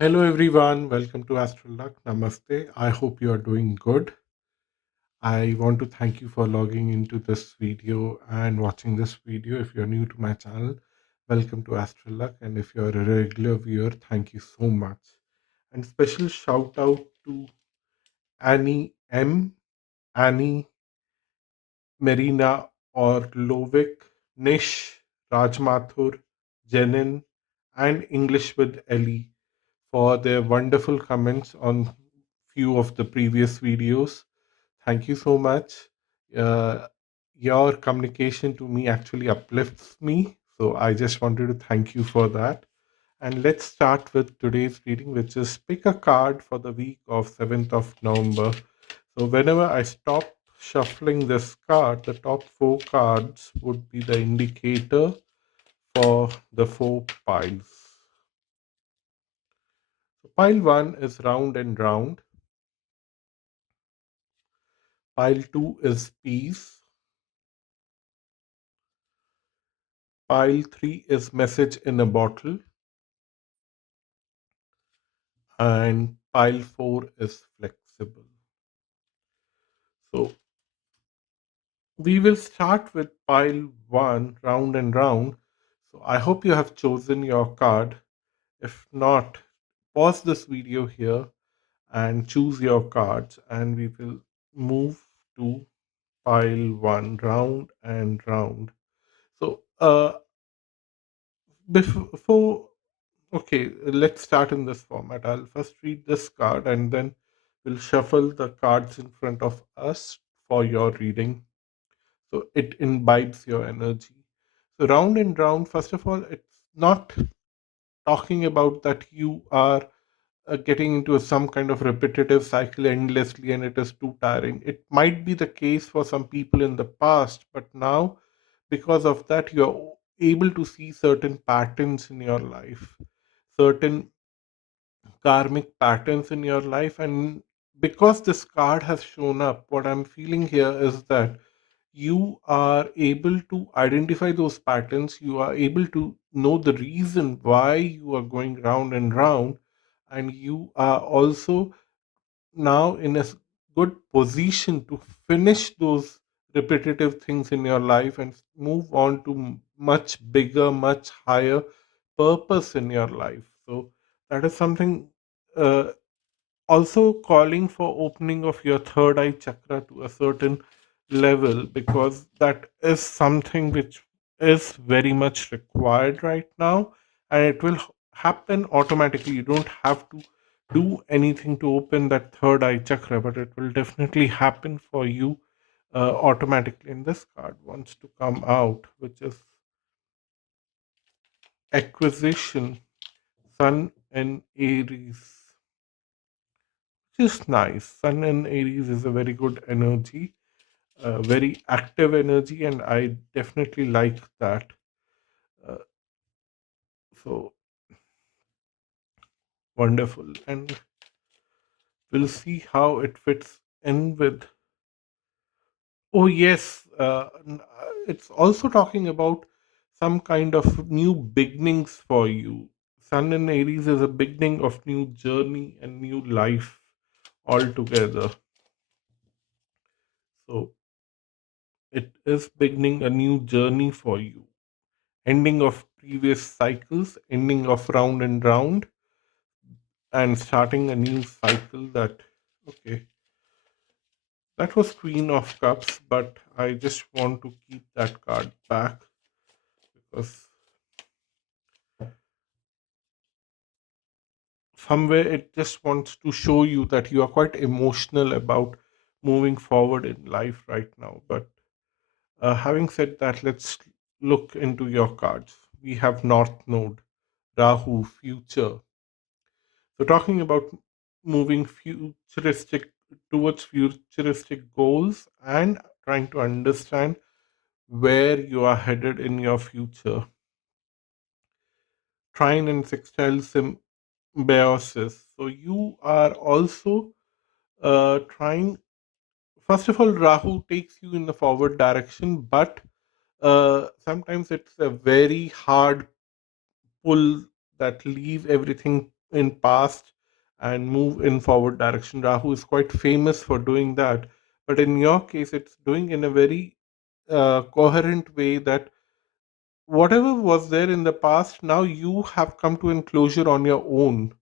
Hello everyone, welcome to Astral. Namaste. I hope you are doing good. I want to thank you for logging into this video and watching this video. If you're new to my channel, welcome to Astral. And if you're a regular viewer, thank you so much. And special shout out to Annie M, Annie Marina Orlovic, Nish, Raj Mathur, Jenin, and English with Ellie for their wonderful comments on few of the previous videos. Thank you so much. Uh, your communication to me actually uplifts me. So I just wanted to thank you for that. And let's start with today's reading, which is pick a card for the week of 7th of November. So whenever I stop shuffling this card, the top four cards would be the indicator for the four piles. So pile 1 is round and round. Pile 2 is peace. Pile 3 is message in a bottle. And pile 4 is flexible. So we will start with pile 1, round and round. So I hope you have chosen your card. If not, pause this video here and choose your cards, and we will move to pile 1, round and round. So before okay, let's start in this format. I'll first read this card and then we'll shuffle the cards in front of us for your reading. So it imbibes your energy. So round and round, first of all, it's not talking about that you are getting into some kind of repetitive cycle endlessly and it is too tiring. It might be the case for some people in the past, but now because of that, you're able to see certain patterns in your life, certain karmic patterns in your life. And because this card has shown up, what I'm feeling here is that you are able to identify those patterns, you are able to know the reason why you are going round and round, and you are also now in a good position to finish those repetitive things in your life and move on to much bigger, much higher purpose in your life. So that is something, uh, also calling for opening of your third eye chakra to a certain level, because that is something which is very much required right now, and it will happen automatically. You don't have to do anything to open that third eye chakra, but it will definitely happen for you automatically. And this card wants to come out, which is acquisition, sun and aries, which is nice. Sun and aries is a very good energy, very active energy, and I definitely like that. Uh, so wonderful, and we'll see how it fits in with. Oh yes, it's also talking about some kind of new beginnings for you. Sun in Aries is a beginning of new journey and new life altogether. So it is beginning a new journey for you, ending of previous cycles, ending of round and round, and starting a new cycle. That okay, that was Queen of Cups, but I just want to keep that card back because somewhere it just wants to show you that you are quite emotional about moving forward in life right now. But having said that, let's look into your cards. We have North Node, Rahu, Future. So, talking about moving futuristic towards futuristic goals and trying to understand where you are headed in your future. Trine and sextile symbiosis. So, you are also trying. First of all, Rahu takes you in the forward direction, but sometimes it's a very hard pull that leave everything in past and move in forward direction. Rahu is quite famous for doing that, but in your case it's doing in a very coherent way, that whatever was there in the past, now you have come to enclosure on your own,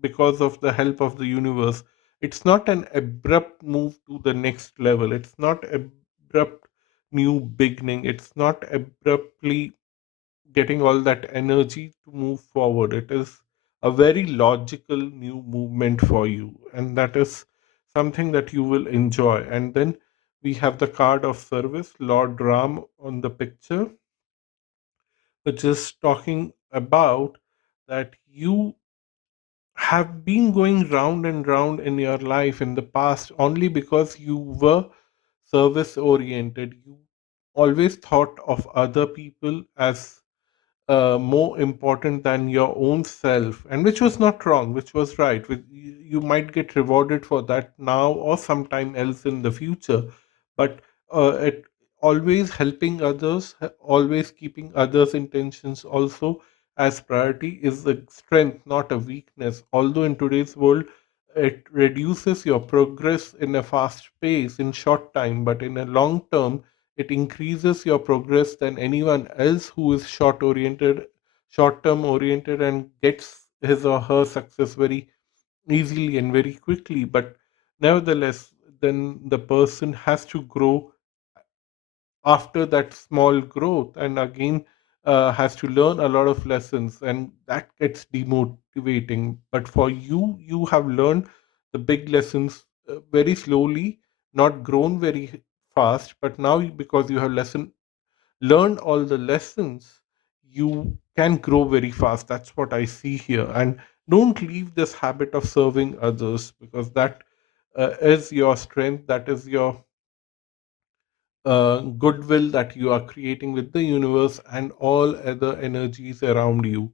because of the help of the universe. It's not an abrupt move to the next level, it's not abrupt new beginning, it's not abruptly getting all that energy to move forward. It is a very logical new movement for you, and that is something that you will enjoy. And then we have the card of service, Lord Ram, on the picture, which is talking about that you have been going round and round in your life in the past only because you were service oriented. You always thought of other people as more important than your own self, and which was not wrong, which was right. You might get rewarded for that now or sometime else in the future, but it always helping others, always keeping others' intentions also as priority is a strength, not a weakness. Although in today's world, it reduces your progress in a fast pace in short time, but in a long term it increases your progress than anyone else who is short term oriented, and gets his or her success very easily and very quickly. But nevertheless, then the person has to grow after that small growth, and again has to learn a lot of lessons, and that gets demotivating. But for you, you have learned the big lessons very slowly, not grown very fast, but now because you have learned all the lessons, you can grow very fast. That's what I see here. And don't leave this habit of serving others, because that is your strength, that is your goodwill that you are creating with the universe and all other energies around you.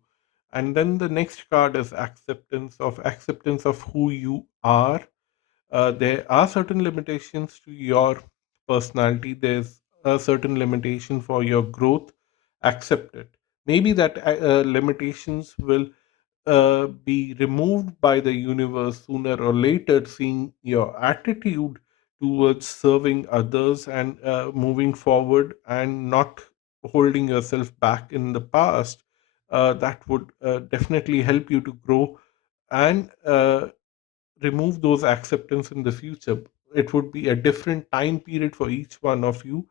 And then the next card is acceptance of who you are. There are certain limitations to your personality. There's a certain limitation for your growth. Accept it. Maybe that limitations will be removed by the universe sooner or later, seeing your attitude towards serving others and moving forward and not holding yourself back in the past. That would definitely help you to grow and remove those acceptance in the future. It would be a different time period for each one of you.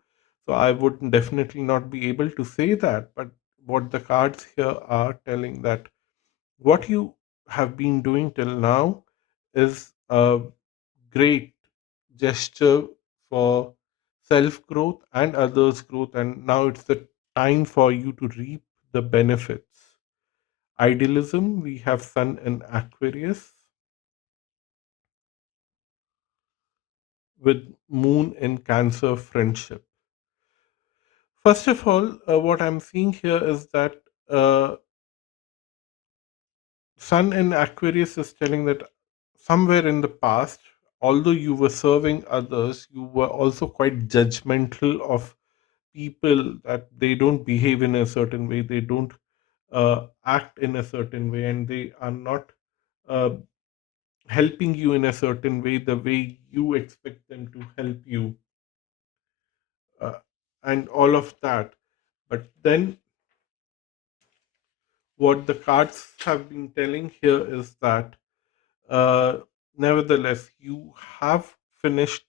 So I would definitely not be able to say that. But what the cards here are telling, that what you have been doing till now is a great gesture for self growth and others' growth, and now it's the time for you to reap the benefits. Idealism, we have Sun in Aquarius with Moon in Cancer, friendship. First of all, what I'm seeing here is that Sun in Aquarius is telling that somewhere in the past, although you were serving others, you were also quite judgmental of people, that they don't behave in a certain way, they don't act in a certain way, and they are not uh, helping you in a certain way, the way you expect them to help you, uh, and all of that. But then, what the cards have been telling here is that uh, nevertheless, you have finished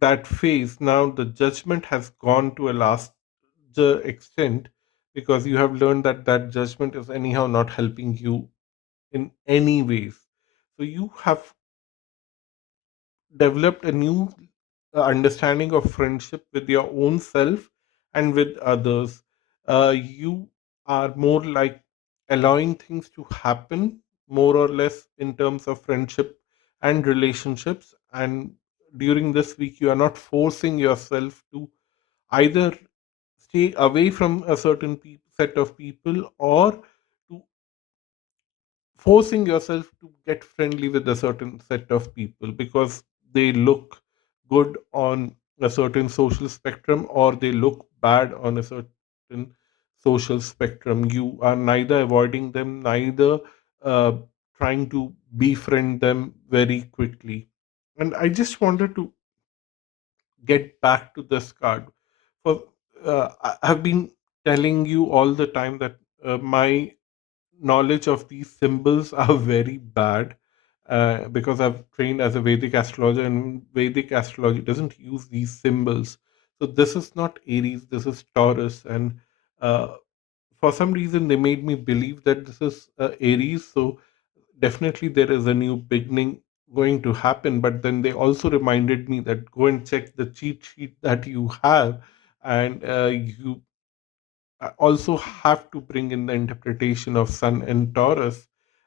that phase. Now the judgment has gone to a larger extent, because you have learned that that judgment is anyhow not helping you in any ways. So you have developed a new understanding of friendship with your own self and with others. You are more like allowing things to happen, more or less, in terms of friendship and relationships. And during this week, you are not forcing yourself to either stay away from a certain set of people, or to forcing yourself to get friendly with a certain set of people because they look good on a certain social spectrum, or they look bad on a certain social spectrum. You are neither avoiding them, neither uh, trying to befriend them very quickly. And I just wanted to get back to this card. For I've been telling you all the time that my knowledge of these symbols are very bad, because I've trained as a Vedic astrologer, and Vedic astrology doesn't use these symbols. So this is not Aries, this is Taurus, and uh, for some reason they made me believe that this is Aries. So definitely there is a new beginning going to happen. But then they also reminded me that go and check the cheat sheet that you have, and you also have to bring in the interpretation of Sun and Taurus.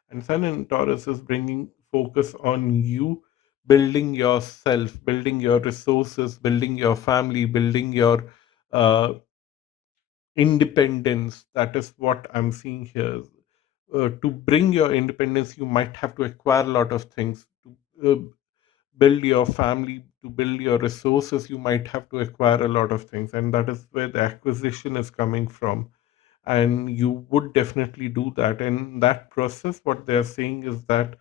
And Sun and Taurus is bringing focus on you building yourself, building your resources, building your family, building your uh, independence. That is what I'm seeing here. To bring your independence, you might have to acquire a lot of things. To build your family, to build your resources, you might have to acquire a lot of things. And that is where the acquisition is coming from. And you would definitely do that. And that process, what they're saying is that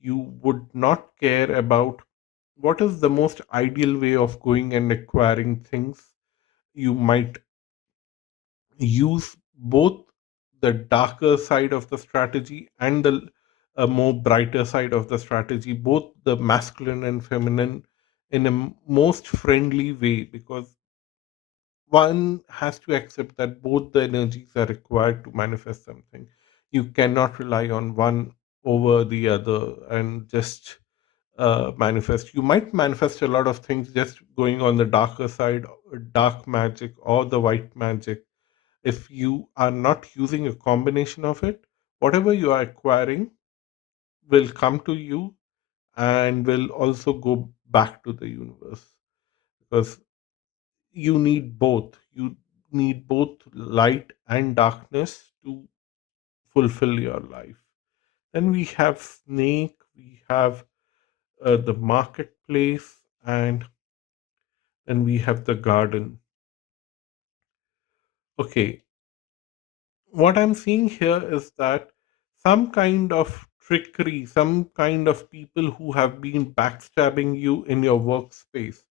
you would not care about what is the most ideal way of going and acquiring things. You might use both the darker side of the strategy and the more brighter side of the strategy, both the masculine and feminine, in a most friendly way, because one has to accept that both the energies are required to manifest something. You cannot rely on one over the other and just manifest. You might manifest a lot of things just going on the darker side, dark magic or the white magic. If you are not using a combination of it, whatever you are acquiring will come to you and will also go back to the universe, because you need both. You need both light and darkness to fulfill your life. Then we have snake, we have the marketplace, and then we have the garden. Okay, what I'm seeing here is that some kind of trickery, some kind of people who have been backstabbing you in your workspace,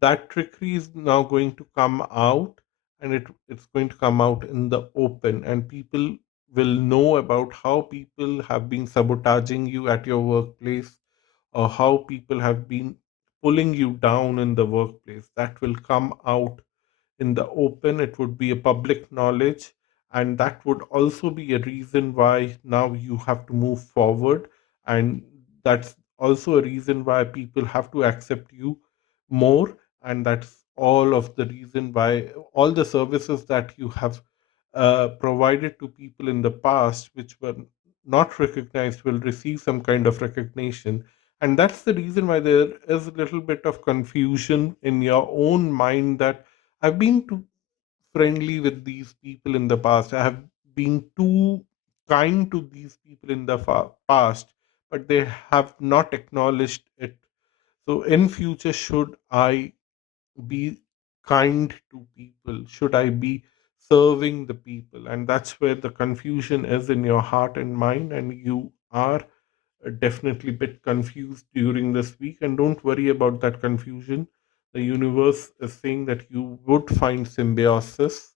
that trickery is now going to come out, and it's going to come out in the open, and people will know about how people have been sabotaging you at your workplace, or how people have been pulling you down in the workplace. That will come out in the open. It would be a public knowledge, and that would also be a reason why now you have to move forward. And that's also a reason why people have to accept you more. And that's all of the reason why all the services that you have provided to people in the past, which were not recognized, will receive some kind of recognition. And that's the reason why there is a little bit of confusion in your own mind, that I've been too friendly with these people in the past. I have been too kind to these people in the past, but they have not acknowledged it. So in future, should I be kind to people? Should I be serving the people? And that's where the confusion is in your heart and mind, and you are definitely bit confused during this week. And don't worry about that confusion. The universe is saying that you would find symbiosis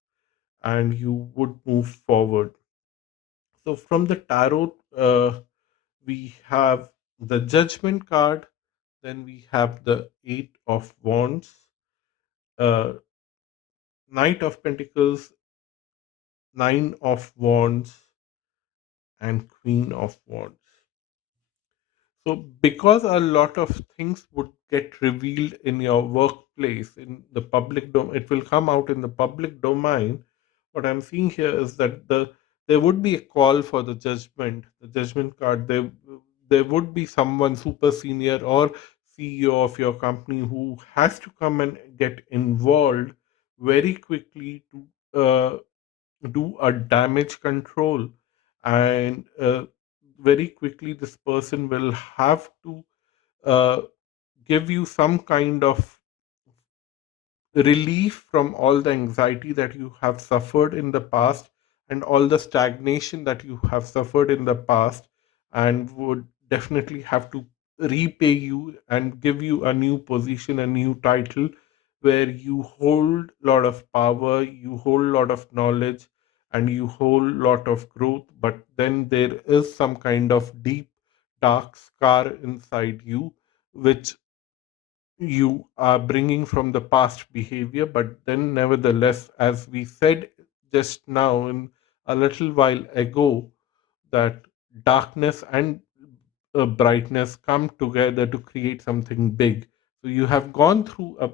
and you would move forward. So from the tarot, we have the judgment card, then we have the eight of wands, uh, knight of pentacles, nine of wands, and queen of wands. So, because a lot of things would get revealed in your workplace, in the public domain, it will come out in the public domain. What I'm seeing here is that there would be a call for the judgment card. There would be someone super senior or CEO of your company who has to come and get involved very quickly to do a damage control. And very quickly this person will have to uh, give you some kind of relief from all the anxiety that you have suffered in the past, and all the stagnation that you have suffered in the past. and would definitely have to repay you and give you a new position, a new title, where you hold a lot of power, you hold a lot of knowledge, and you hold a lot of growth. But then there is some kind of deep, dark scar inside you, which you are bringing from the past behavior. But then, nevertheless, as we said just now in a little while ago, that darkness and brightness come together to create something big. So you have gone through a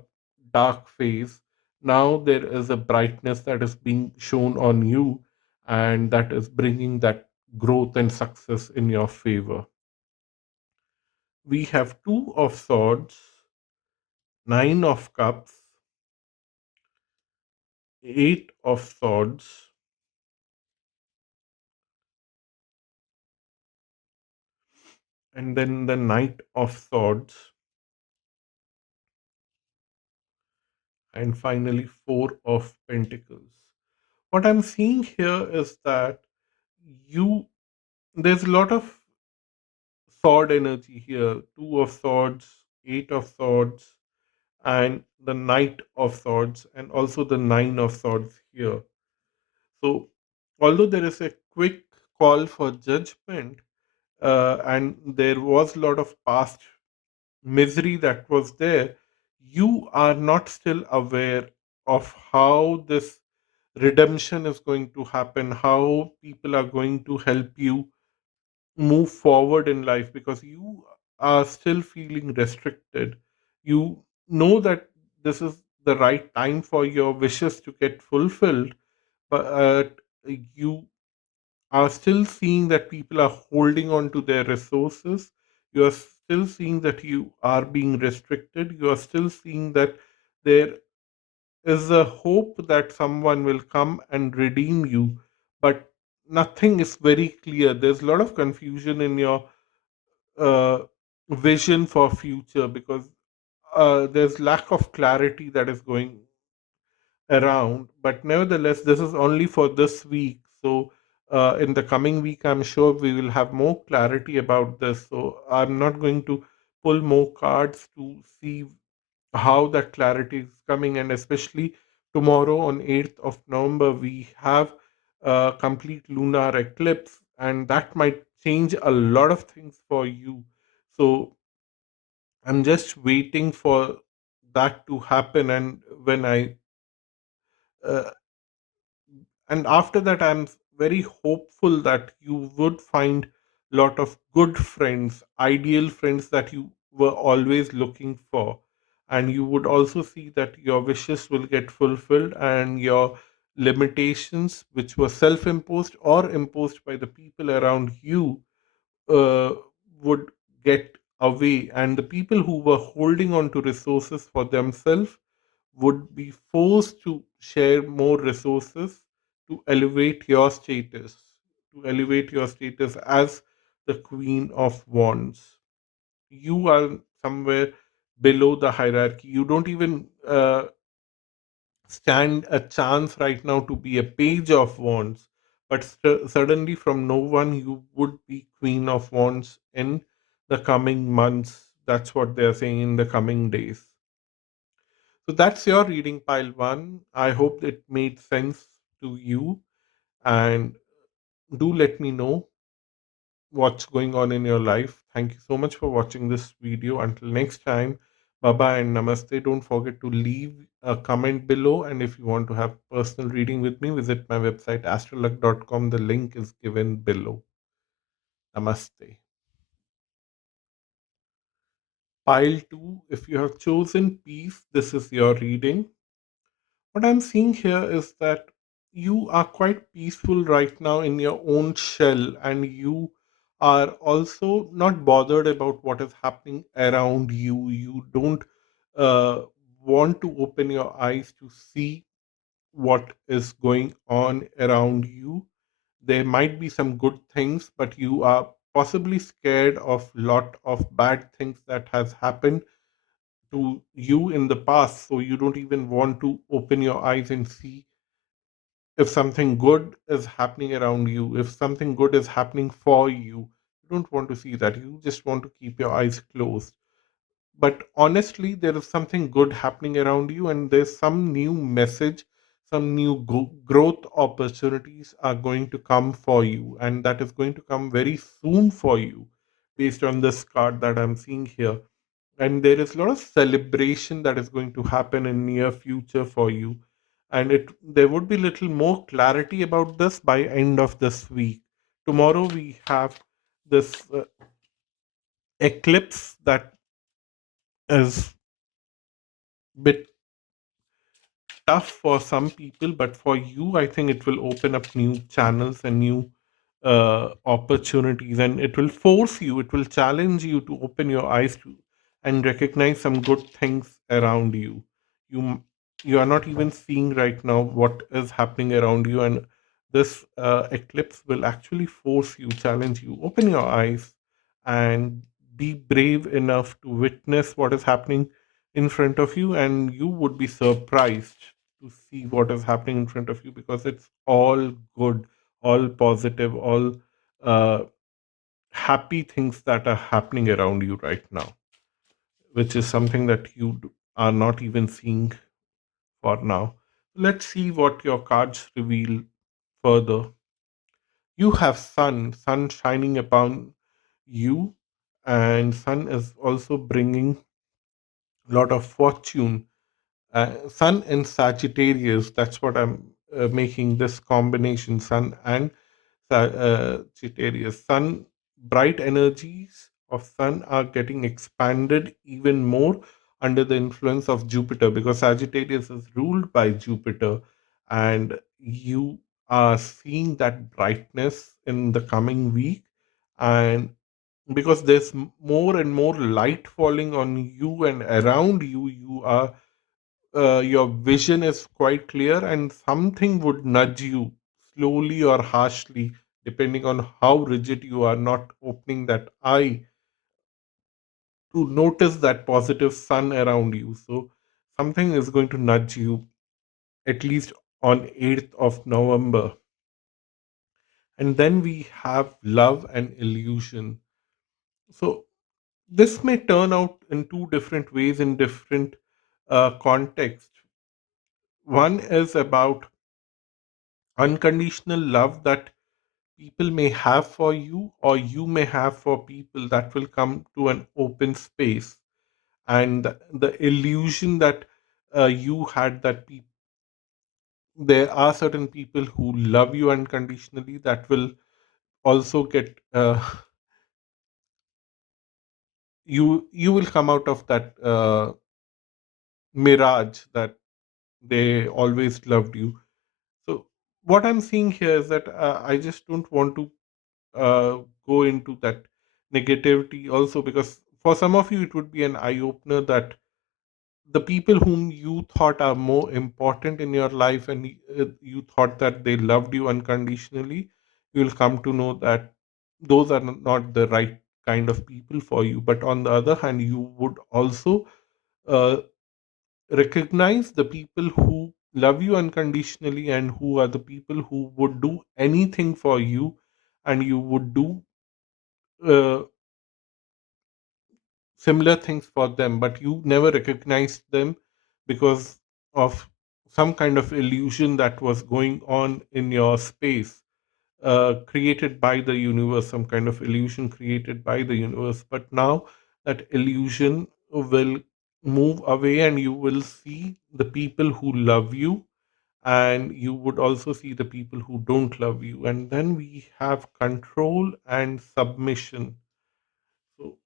dark phase. Now there is a brightness that is being shown on you, and that is bringing that growth and success in your favor. We have Two of Swords, Nine of Cups, Eight of Swords, and then the Knight of Swords, and finally Four of Pentacles. What I'm seeing here is that you there's a lot of sword energy here. Two of Swords, Eight of Swords, and the Knight of Swords, and also the Nine of Swords here. So, although there is a quick call for judgment, and there was a lot of past misery that was there, you are not still aware of how this redemption is going to happen, how people are going to help you move forward in life, because you are still feeling restricted. You know that this is the right time for your wishes to get fulfilled, but you are still seeing that people are holding on to their resources. You are still seeing that you are being restricted. You are still seeing that there is a hope that someone will come and redeem you, but nothing is very clear. There's a lot of confusion in your uh, vision for future, because there's lack of clarity that is going around. But nevertheless, this is only for this week. So in the coming week, I'm sure we will have more clarity about this. So I'm not going to pull more cards to see how that clarity is coming. And especially tomorrow on 8th of November, we have a complete lunar eclipse, and that might change a lot of things for you. So I'm just waiting for that to happen. And when I uh, and after that, I'm very hopeful that you would find lot of good friends, ideal friends that you were always looking for, and you would also see that your wishes will get fulfilled, and your limitations, which were self-imposed or imposed by the people around you, uh, would get away, and the people who were holding on to resources for themselves would be forced to share more resources to elevate your status, as the Queen of Wands. You are somewhere below the hierarchy. You don't even stand a chance right now to be a Page of Wands, but suddenly from no one you would be Queen of Wands in the coming months. That's what they're saying, in the coming days. So that's your reading, pile one. I hope it made sense to you. And do let me know what's going on in your life. Thank you so much for watching this video. Until next time, bye bye and namaste. Don't forget to leave a comment below. And if you want to have personal reading with me, visit my website astralluck.com. The link is given below. Namaste. Pile two, if you have chosen peace, this is your reading. What I'm seeing here is that you are quite peaceful right now in your own shell, and you are also not bothered about what is happening around you. You don't uh, want to open your eyes to see what is going on around you. There might be some good things, but you are possibly scared of lot of bad things that has happened to you in the past, so you don't even want to open your eyes and see if something good is happening around you, if something good is happening for you. You don't want to see that. You just want to keep your eyes closed. But honestly, there is something good happening around you, and there's some new message, some new growth opportunities are going to come for you, and that is going to come very soon for you, based on this card that I'm seeing here. And there is a lot of celebration that is going to happen in near future for you, and it there would be little more clarity about this by end of this week. Tomorrow we have this eclipse that is bit tough for some people, but for you, I think it will open up new channels and new opportunities, and it will force you, it will challenge you to open your eyes to and recognize some good things around you. You you are not even seeing right now what is happening around you, and this eclipse will actually force you, challenge you, open your eyes, and be brave enough to witness what is happening in front of you, and you would be surprised to see what is happening in front of you, because it's all good, all positive, all uh, happy things that are happening around you right now, which is something that you are not even seeing for now. Let's see what your cards reveal further. You have sun shining upon you, and sun is also bringing a lot of fortune. Sun and Sagittarius, that's what I'm making this combination, Sun and Sagittarius. Sun, bright energies of Sun are getting expanded even more under the influence of Jupiter, because Sagittarius is ruled by Jupiter, and you are seeing that brightness in the coming week. And because there's more and more light falling on you and around you, you are your vision is quite clear, and something would nudge you slowly or harshly, depending on how rigid you are not opening that eye to notice that positive sun around you. So something is going to nudge you at least on 8th of November. And then we have love and illusion. So this may turn out in two different ways in different contexts. One is about unconditional love that people may have for you, or you may have for people, that will come to an open space. And the illusion that you had, that there are certain people who love you unconditionally, that will also get you will come out of that mirage that they always loved you. So what I'm seeing here is that I just don't want to go into that negativity also, because for some of you it would be an eye opener that the people whom you thought are more important in your life, and you thought that they loved you unconditionally, you will come to know that those are not the right kind of people for you. But on the other hand, you would also uh, recognize the people who love you unconditionally, and who are the people who would do anything for you, and you would do uh, similar things for them, but you never recognized them because of some kind of illusion that was going on in your space, created by the universe, some kind of illusion created by the universe. But now that illusion will move away, and you will see the people who love you, and you would also see the people who don't love you. And then we have control and submission. So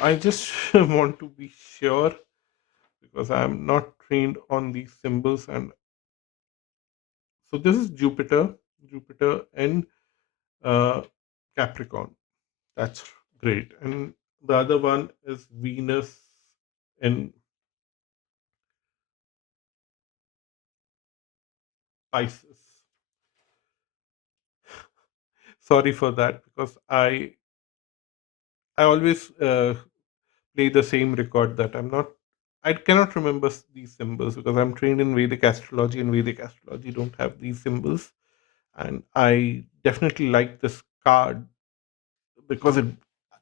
I just want to be sure, because I'm not trained on these symbols. And so this is Jupiter in uh, Capricorn. That's great. And the other one is Venus in Pisces. Sorry for that, because I always play the same record that I'm not. I cannot remember these symbols because I'm trained in Vedic astrology, and Vedic astrology don't have these symbols. And I definitely like this card because it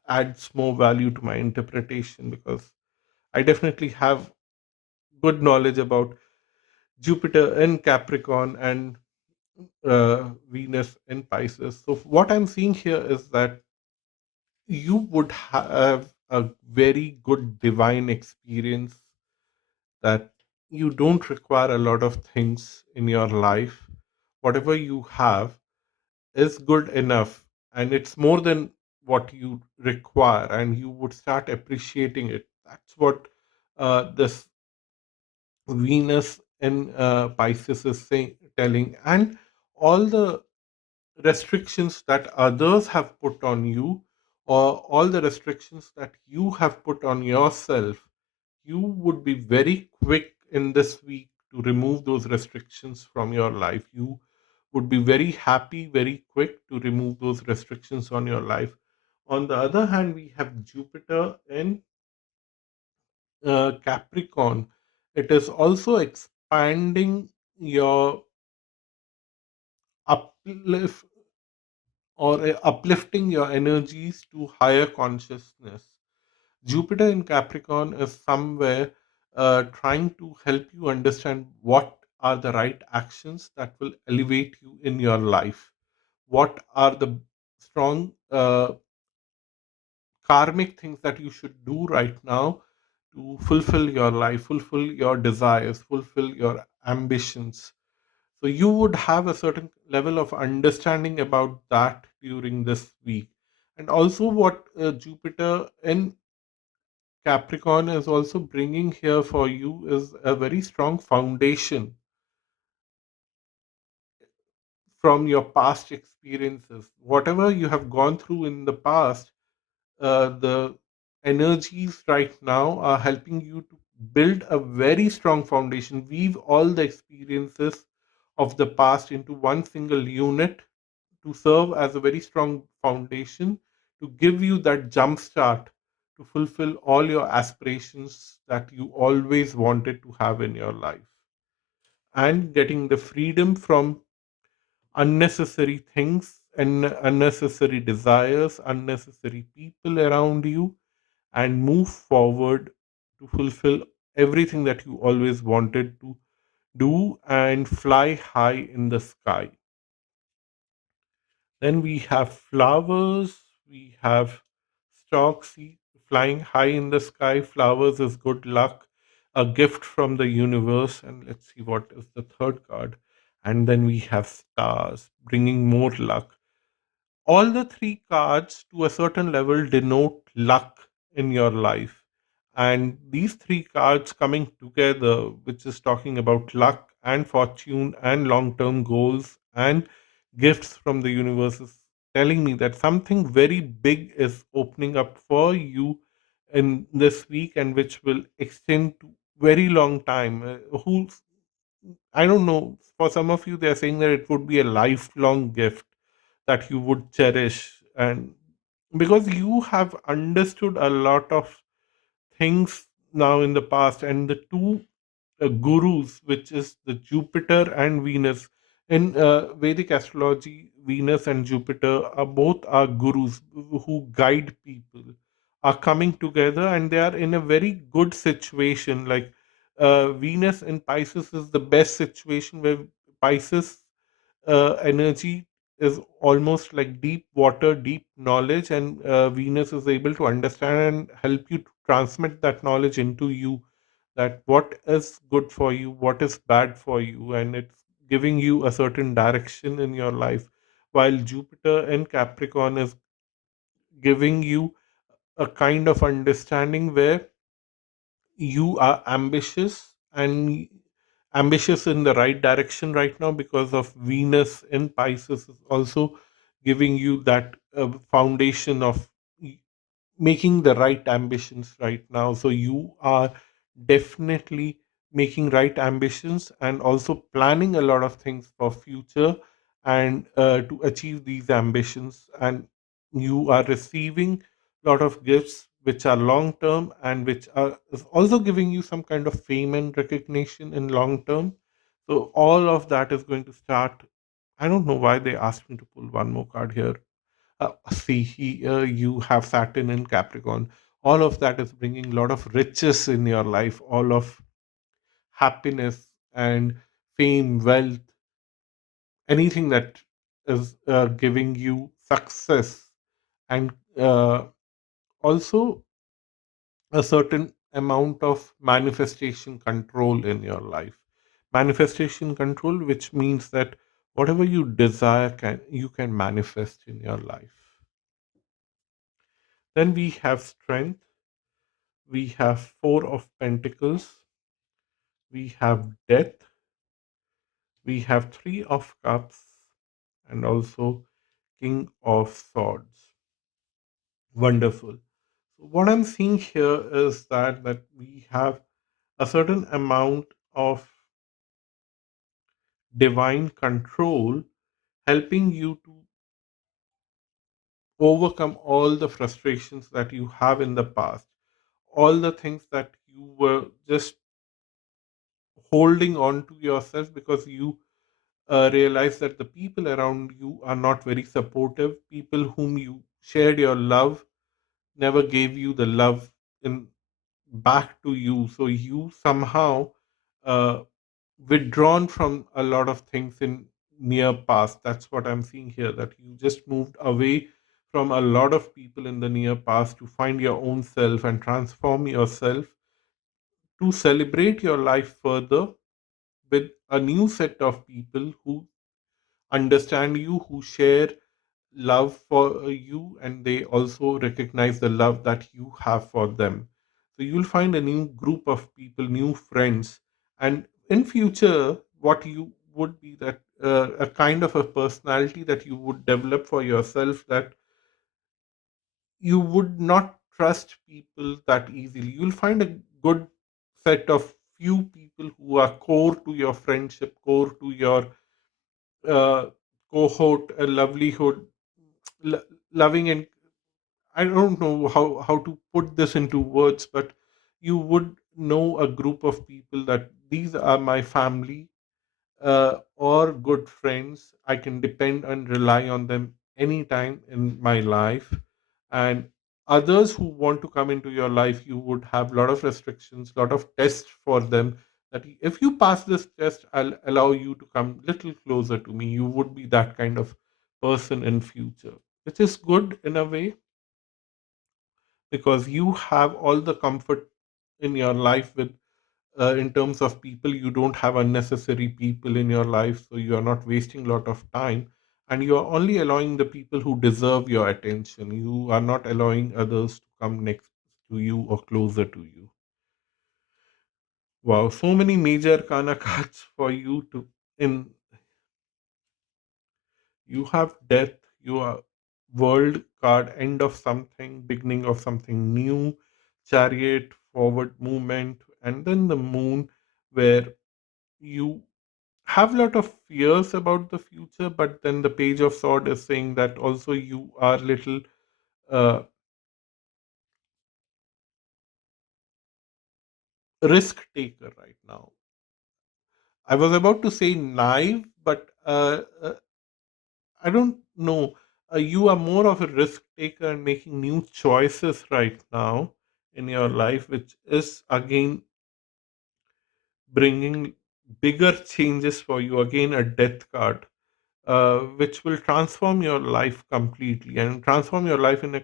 adds more value to my interpretation, because I definitely have good knowledge about Jupiter in Capricorn and Venus in Pisces. So what I'm seeing here is that you would have a very good divine experience, that you don't require a lot of things in your life. Whatever you have is good enough, and it's more than what you require, and you would start appreciating it. That's what this Venus in Pisces is saying, telling. And all the restrictions that others have put on you, or all the restrictions that you have put on yourself, you would be very quick in this week to remove those restrictions from your life. You would be very happy, very quick to remove those restrictions on your life. On the other hand, we have Jupiter in Capricorn. It is also expanding your uplift, or uplifting your energies to higher consciousness. Jupiter in Capricorn is somewhere trying to help you understand what are the right actions that will elevate you in your life. What are the strong karmic things that you should do right now to fulfill your life, fulfill your desires, fulfill your ambitions. So you would have a certain level of understanding about that during this week. And also, what Jupiter in Capricorn is also bringing here for you is a very strong foundation from your past experiences. Whatever you have gone through in the past, the energies right now are helping you to build a very strong foundation, weave all the experiences of the past into one single unit to serve as a very strong foundation to give you that jump start to fulfill all your aspirations that you always wanted to have in your life, and getting the freedom from unnecessary things and unnecessary desires, unnecessary people around you, and move forward to fulfill everything that you always wanted to do and fly high in the sky. Then we have flowers, we have storks flying high in the sky. Flowers is good luck, a gift from the universe. And let's see what is the third card. And then we have stars, bringing more luck. All the three cards to a certain level denote luck in your life, and these three cards coming together, which is talking about luck and fortune and long term goals and gifts from the universe, is telling me that something very big is opening up for you in this week, and which will extend to very long time. Who, I don't know, for some of you, they're saying that it would be a lifelong gift that you would cherish. And because you have understood a lot of things now in the past, and the two gurus, which is the Jupiter and Venus. In Vedic astrology, Venus and Jupiter are both our gurus who guide people, are coming together, and they are in a very good situation. Like Venus in Pisces is the best situation, where Pisces energy is almost like deep water, deep knowledge, and Venus is able to understand and help you to transmit that knowledge into you, that what is good for you, what is bad for you, and it's giving you a certain direction in your life. While Jupiter in Capricorn is giving you a kind of understanding where you are ambitious, and ambitious in the right direction right now, because of Venus in Pisces is also giving you that foundation of making the right ambitions right now. So you are definitely making right ambitions, and also planning a lot of things for future, and to achieve these ambitions. And you are receiving a lot of gifts which are long term and which are is also giving you some kind of fame and recognition in long term. So all of that is going to start. I don't know why they asked me to pull one more card here. See, you have Saturn in Capricorn. All of that is bringing a lot of riches in your life, all of happiness and fame, wealth, anything that is giving you success, and also a certain amount of manifestation control in your life. Manifestation control, which means that whatever you desire, you can manifest in your life. Then we have strength, we have Four of Pentacles, we have death, we have Three of Cups, and also King of Swords. Wonderful. So what I'm seeing here is that we have a certain amount of divine control helping you to overcome all the frustrations that you have in the past, all the things that you were just holding on to yourself because you realize that the people around you are not very supportive. People whom you shared your love never gave you the love in back to you. So you somehow uh, withdrawn from a lot of things in near past. That's what I'm seeing here. That you just moved away from a lot of people in the near past to find your own self and transform yourself to celebrate your life further with a new set of people who understand you, who share love for you, and they also recognize the love that you have for them. So you'll find a new group of people, new friends, and in future, what you would be that a kind of a personality that you would develop for yourself, that you would not trust people that easily. You'll find a good set of few people who are core to your friendship, core to your uh, cohort, a livelihood, lo- loving, and I don't know how to put this into words, but you would know a group of people that these are my family or good friends. I can depend and rely on them anytime in my life. And others who want to come into your life, you would have a lot of restrictions, lot of tests for them. That if you pass this test, I'll allow you to come little closer to me. You would be that kind of person in future, which is good in a way because you have all the comfort in your life with in terms of people. You don't have unnecessary people in your life, so you are not wasting a lot of time, and you are only allowing the people who deserve your attention. You are not allowing others to come next to you or closer to you. Wow, so many major kana cards for you to in. You have death, you are world card, end of something, beginning of something new, chariot, forward movement, and then the moon, where you have a lot of fears about the future, but then the page of sword is saying that also you are little uh, risk taker right now. I was about to say naive, but I don't know. You are more of a risk taker and making new choices right now in your life, which is again bringing bigger changes for you. Again, a death card, which will transform your life completely and transform your life in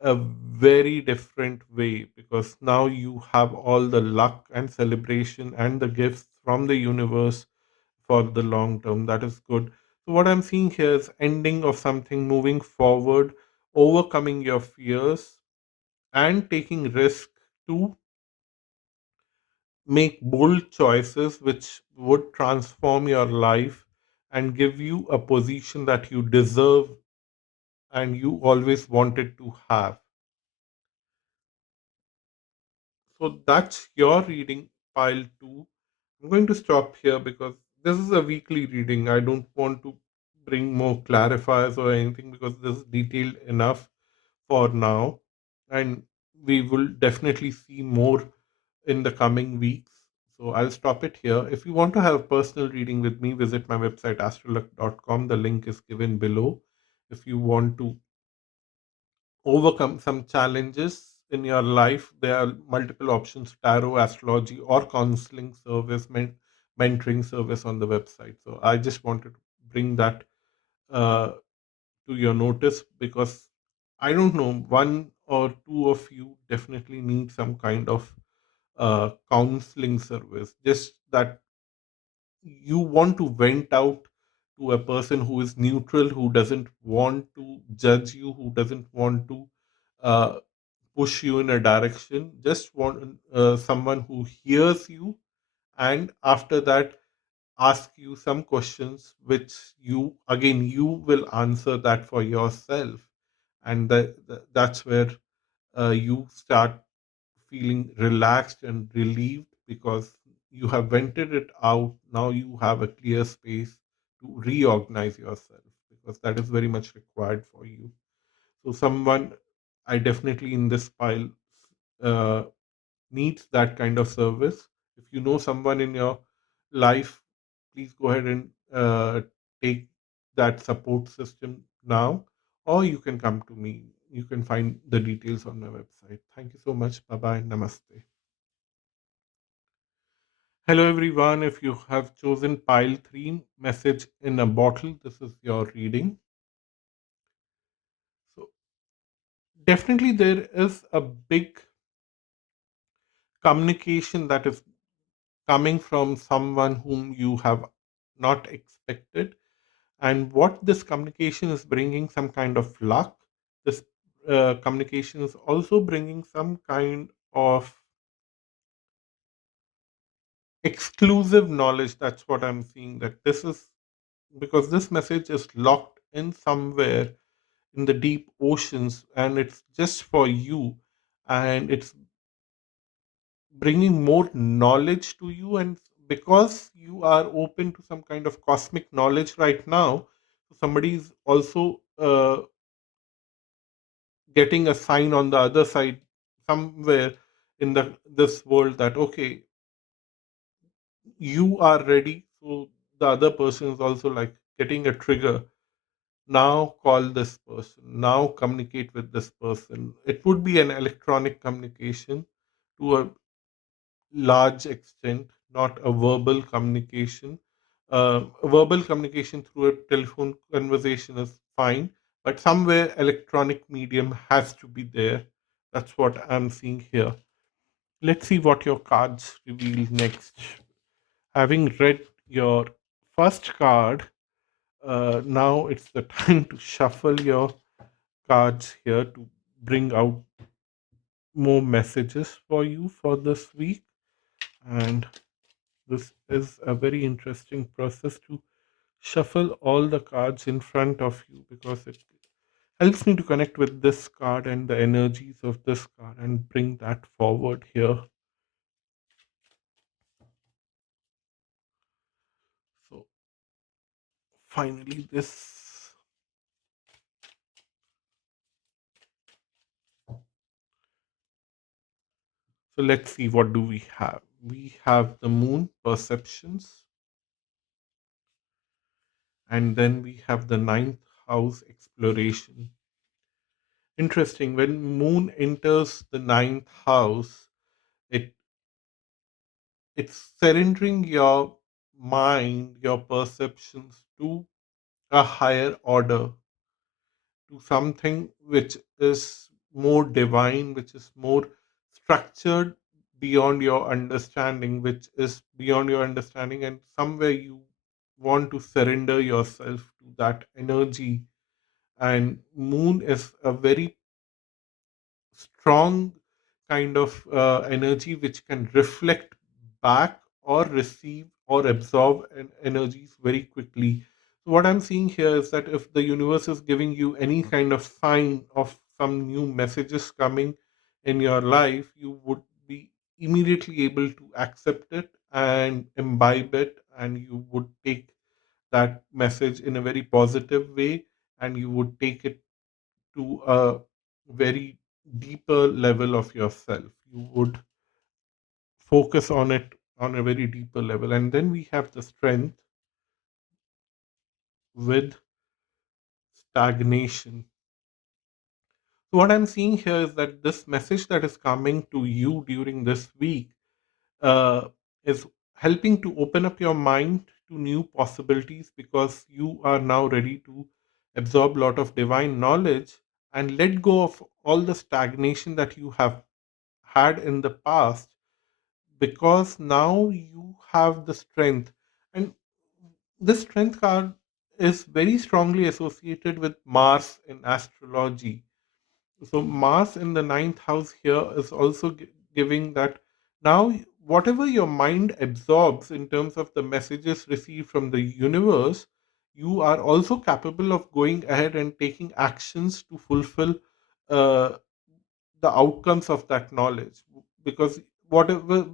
a very different way, because now you have all the luck and celebration and the gifts from the universe for the long term. That is good. So, what I'm seeing here is ending of something, moving forward, overcoming your fears, and taking risk to make bold choices which would transform your life and give you a position that you deserve and you always wanted to have. So that's your reading, pile two. I'm going to stop here because this is a weekly reading. I don't want to bring more clarifiers or anything because this is detailed enough for now. And we will definitely see more in the coming weeks. So I'll stop it here. If you want to have personal reading with me, visit my website astroluck.com. The link is given below. If you want to overcome some challenges in your life, there are multiple options: tarot, astrology, or counseling service, mentoring service on the website. So I just wanted to bring that uh, to your notice, because I don't know, one or two of you definitely need some kind of counseling service. Just that you want to vent out to a person who is neutral, who doesn't want to judge you, who doesn't want to uh, push you in a direction. Just want someone who hears you, and after that ask you some questions which you will answer that for yourself, and that's where you start feeling relaxed and relieved, because you have vented it out. Now you have a clear space to reorganize yourself, because that is very much required for you. So someone, I definitely in this pile uh, needs that kind of service. If you know someone in your life, please go ahead and take that support system now, or you can come to me. You can find the details on my website. Thank you so much. Bye bye. Namaste. Hello, everyone. If you have chosen pile 3, message in a bottle, this is your reading. So, definitely, there is a big communication that is coming from someone whom you have not expected. And what this communication is bringing, some kind of luck. This communication is also bringing some kind of exclusive knowledge. That's what I'm seeing. That this is because this message is locked in somewhere in the deep oceans, and it's just for you, and it's bringing more knowledge to you. And because you are open to some kind of cosmic knowledge right now, somebody is also getting a sign on the other side somewhere in this world that okay, you are ready. So the other person is also like getting a trigger. Now call this person, now communicate with this person. It would be an electronic communication to a large extent, not a verbal communication. A verbal communication through a telephone conversation is fine, but somewhere electronic medium has to be there. That's what I'm seeing here. Let's see what your cards reveal next. Having read your first card, now it's the time to shuffle your cards here to bring out more messages for you for this week. And this is a very interesting process to shuffle all the cards in front of you, because it helps me to connect with this card and the energies of this card and bring that forward here. So finally, this. So let's see, what do we have? We have the moon perceptions, and then we have the ninth house exploration. Interesting. When moon enters the ninth house, it it's surrendering your mind, your perceptions to a higher order, to something which is more divine, which is more structured beyond your understanding, which is beyond your understanding, and somewhere you want to surrender yourself to that energy. And moon is a very strong kind of energy which can reflect back or receive or absorb energies very quickly. So, what I'm seeing here is that if the universe is giving you any kind of sign of some new messages coming in your life, you would be immediately able to accept it and imbibe it, and you would take that message in a very positive way, and you would take it to a very deeper level of yourself. You would focus on it on a very deeper level. And then we have the strength with stagnation. So what I'm seeing here is that this message that is coming to you during this week uh, is helping to open up your mind to new possibilities, because you are now ready to absorb a lot of divine knowledge and let go of all the stagnation that you have had in the past, because now you have the strength. And this strength card is very strongly associated with Mars in astrology. So Mars in the ninth house here is also giving that now whatever your mind absorbs in terms of the messages received from the universe, you are also capable of going ahead and taking actions to fulfill uh, the outcomes of that knowledge. Because whatever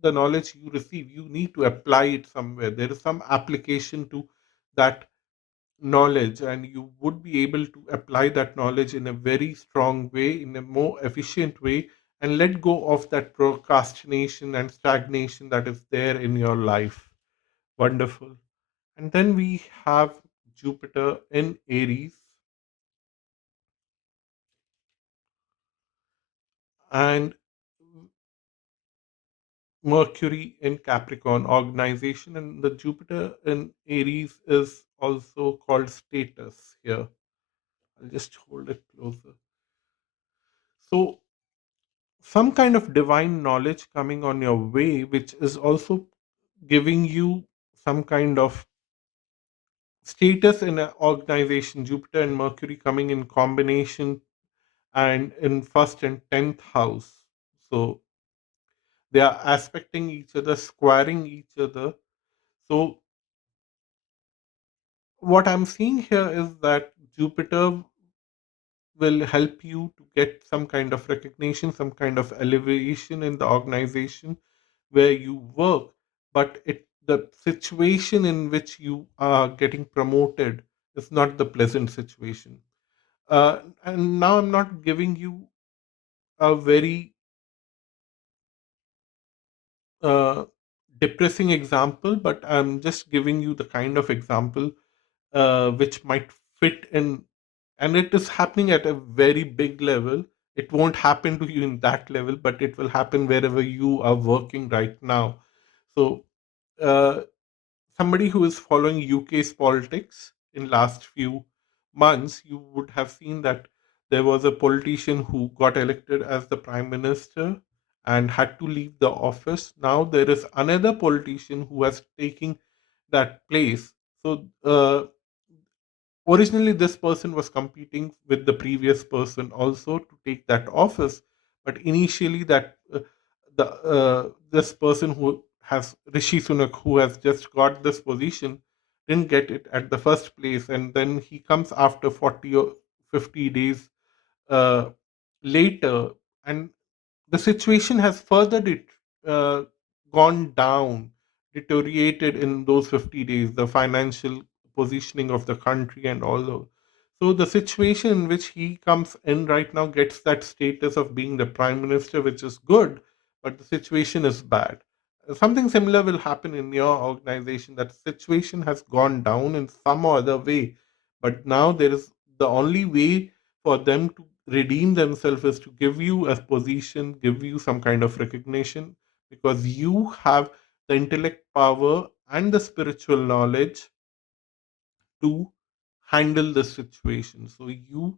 the knowledge you receive, you need to apply it somewhere. There is some application to that knowledge, and you would be able to apply that knowledge in a very strong way, in a more efficient way, and let go of that procrastination and stagnation that is there in your life. Wonderful. And then we have Jupiter in Aries and Mercury in Capricorn, organization, and the Jupiter in Aries is also called status here. I'll just hold it closer. So some kind of divine knowledge coming on your way, which is also giving you some kind of status in an organization. Jupiter and Mercury coming in combination and in first and 10th house. So they are aspecting each other, squaring each other. So what I'm seeing here is that Jupiter will help you to get some kind of recognition, some kind of elevation in the organization where you work, but the situation in which you are getting promoted is not the pleasant situation. And now I'm not giving you a very uh, depressing example, but I'm just giving you the kind of example which might fit in, and it is happening at a very big level. It won't happen to you in that level, but it will happen wherever you are working right now. So uh, somebody who is following UK's politics in last few months, you would have seen that there was a politician who got elected as the prime minister and had to leave the office. Now there is another politician who has taken that place. So originally this person was competing with the previous person also to take that office, but initially that the this person who has Rishi Sunak, who has just got this position, didn't get it at the first place, and then he comes after 40 or 50 days uh, later, and the situation has further uh, gone down, deteriorated in those 50 days, the financial positioning of the country and all those. So the situation in which he comes in right now gets that status of being the prime minister, which is good, but the situation is bad. Something similar will happen in your organization. That situation has gone down in some or other way, but now there is the only way for them to redeem themselves is to give you a position, give you some kind of recognition, because you have the intellect power and the spiritual knowledge to handle the situation. So you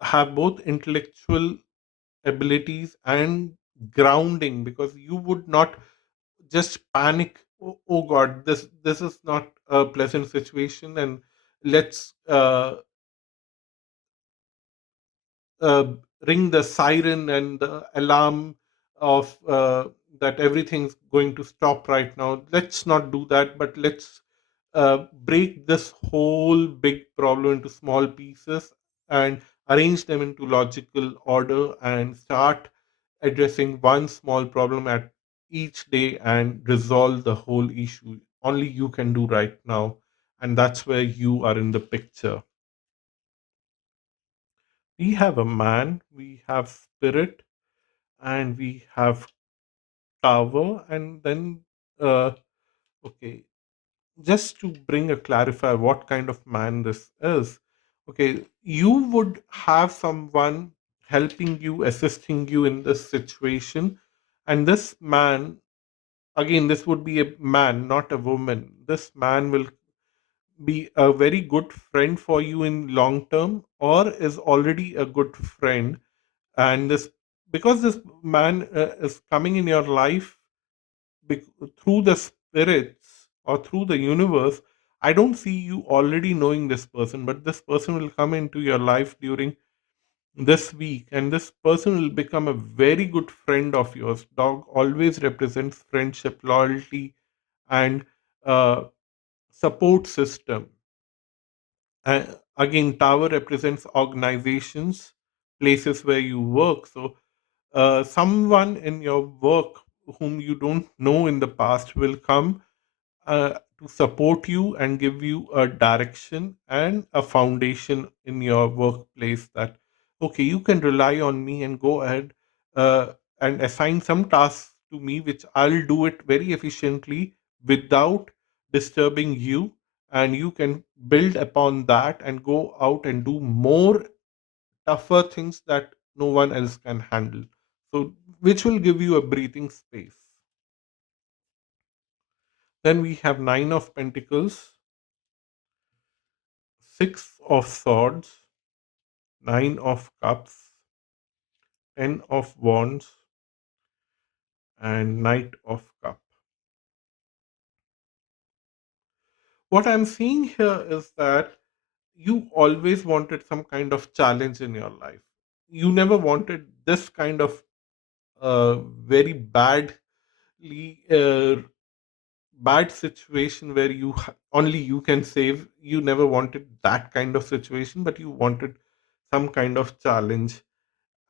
have both intellectual abilities and grounding, because you would not just panic. Oh God, this is not a pleasant situation, and let's uh, ring the siren and the alarm of that everything's going to stop right now. Let's not do that, but let's break this whole big problem into small pieces and arrange them into logical order and start addressing one small problem at each day and resolve the whole issue. Only you can do right now, and that's where you are in the picture. We have a man, we have spirit, and we have tower, and then uh, okay, just to bring a clarify what kind of man this is. Okay, you would have someone helping you, assisting you in this situation, and this man, again, this would be a man, not a woman. This man will be a very good friend for you in long term, or is already a good friend. And this, because this man is coming in your life through the spirits or through the universe, I don't see you already knowing this person, but this person will come into your life during this week, and this person will become a very good friend of yours. Dog always represents friendship, loyalty, and uh, support system. Uh, Again, tower represents organizations, places where you work. So, someone in your work whom you don't know in the past will come to support you and give you a direction and a foundation in your workplace, that okay, you can rely on me and go ahead uh, and assign some tasks to me, which I'll do it very efficiently without disturbing you, and you can build upon that and go out and do more tougher things that no one else can handle, so which will give you a breathing space. Then we have nine of pentacles, six of swords, nine of cups, ten of wands, and knight of cup. What I'm seeing here is that you always wanted some kind of challenge in your life. You never wanted this kind of very uh, bad situation where only you can save. You never wanted that kind of situation, but you wanted some kind of challenge,